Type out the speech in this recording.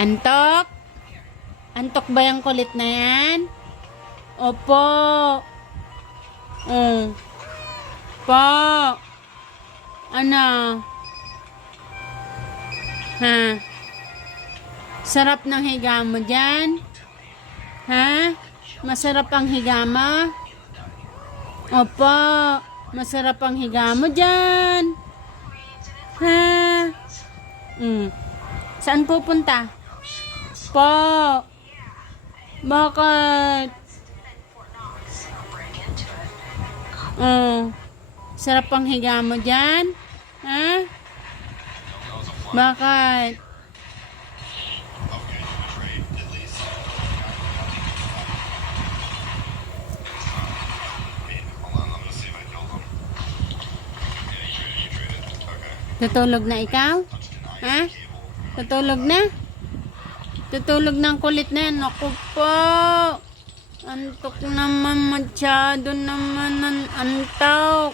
Antok? Antok ba yung kulit na yan? Opo. Po. Ano? Ha? Sarap ng higa mo dyan? Ha? Masarap ang higa mo? Opo. Masarap ang higa mo dyan? Ha? Saan pupunta? Po. Bakit? Sarap ang higa mo dyan? Ha? Bakit? Tutulog na ikaw? Ha? Tutulog na? Tutulog ng kulit na yan. Naku po. Antok naman, masyado naman ang antok.